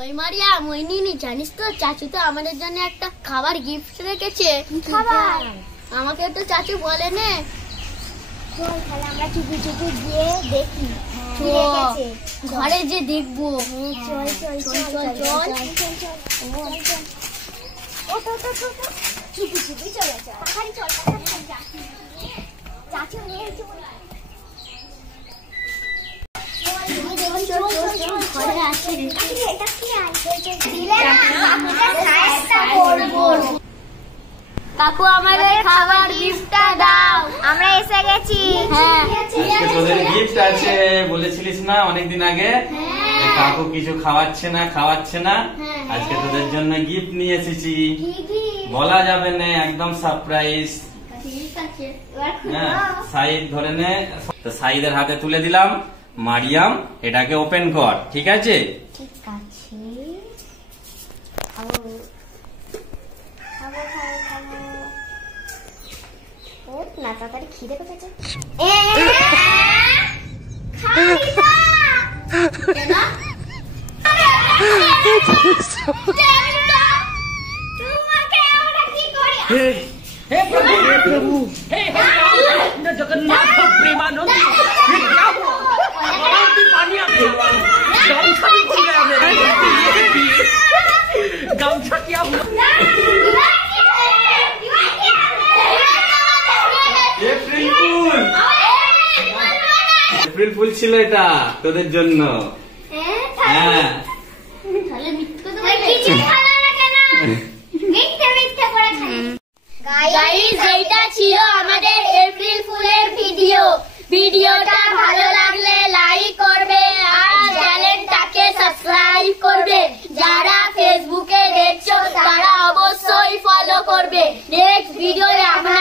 ওই মারিয়া মইনি জানিস তো চাচু তো আমাদের জন্য একটা খাবার গিফট রেখেছে। খাবার আমাকে তো চাচু বলে নে। চল তাহলে আমরা চুপি চুপি গিয়ে দেখি ঘরে যে দেখবো। চল চল চল চল চল চল চুপি চুপি চলে চল খালি চল চাচু নিয়ে ঘরে আসি এটা কি আছে দিলে না আপুটা সাইজটা করব। কাকু আমাদের খাবার গিফটটা দাও, আমরা এসে গেছি। হ্যাঁ আজকে তোদের গিফট আছে বলেছিলিস না অনেকদিন আগে। কাকু কিছু খাওয়াচ্ছে না আজকে তোদের জন্য গিফট নিয়ে এসেছি। বলা যাবে না, একদম সারপ্রাইজ। ঠিক আছে হ্যাঁ সাইদ ধরে নে। তো সাইদের হাতে তুলে দিলাম। মারিয়াম এটাকে ওপেন কর, ঠিক আছে? ঠিক আছে খাবো খাবো খাবো খাবো। ও না তাড়াতাড়ি খিদে পেয়েছে। हे प्रभु हे जगन्नाथ प्रेमानंद ये क्या हुआ? पानी आ गया। गामछा भी खुल गया मेरा। गामछा क्या हुआ? এপ্রিল ফুল ছিল এটা তোদের জন্য। হ্যাঁ তাহলে মিথ্যে কথা গাইস এইটা ছিল আমাদের এপ্রিল ফুলের ভিডিওটা ভালো লাগলে লাইক করবে আর চ্যানেলটাকে সাবস্ক্রাইব করবে। যারা ফেসবুকে দেখছো তারা অবশ্যই ফলো করবে। নেক্সট ভিডিওতে আমরা